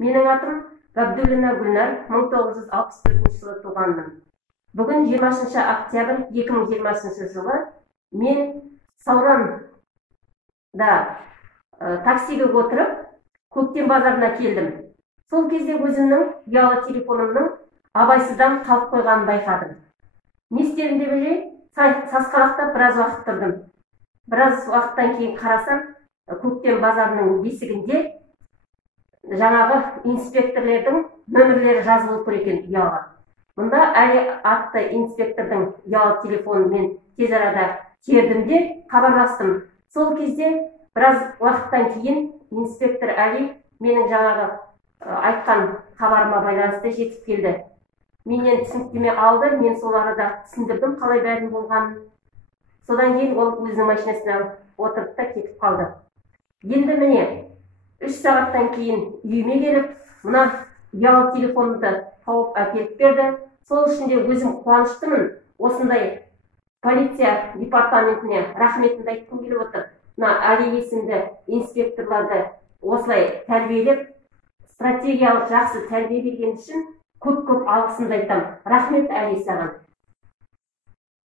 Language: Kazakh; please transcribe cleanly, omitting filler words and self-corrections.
Менің атым Габдуллина Гүлнар, 1964 жылы туғанмын. Бүгін 20 октябрь 2020 жылы мен Сауранда таксиге отырып, Көктем базарына келдім. Сол кезде өзімнің ұялы телефонымның абайсыздан қалып қойғанын байқадым. Не істерімді білмей, сасқалақтап біраз уақыт тұрдым. Біраз уақыттан кейін қарасам, Көктем базарының бесігінде жаңағы инспекторлардың нөмірлері жазылып тұр екен ұялы. Мұнда Әли атты инспектордың ұялы телефонын мен тез арада тердім де хабарластым. Сол кезде біраз уақыттан кейін инспектор Әли менің жаңағы айтқан хабарыма байланысты жетіп келді. Менен түсініктеме алды, мен сол арада түсіндірдім қалай бәрін болғанын. Содан кейін ол өзінің машинасына отырып та кетіп қалды. Енді міне 3 сағаттан кейін үйіме келіп, мына ұялы телефонымды тауып әкеліп берді. Сол үшін де өзім қуаныштымын. Осындай полиция департаментіне рахметімді айтқым келіп отыр. Мына Әли есімді инспекторларды осылай тәрбиелеп, стратегиялық жақсы тәрбие берген үшін көп-көп алғысымды айтамын. Рахмет Әли саған.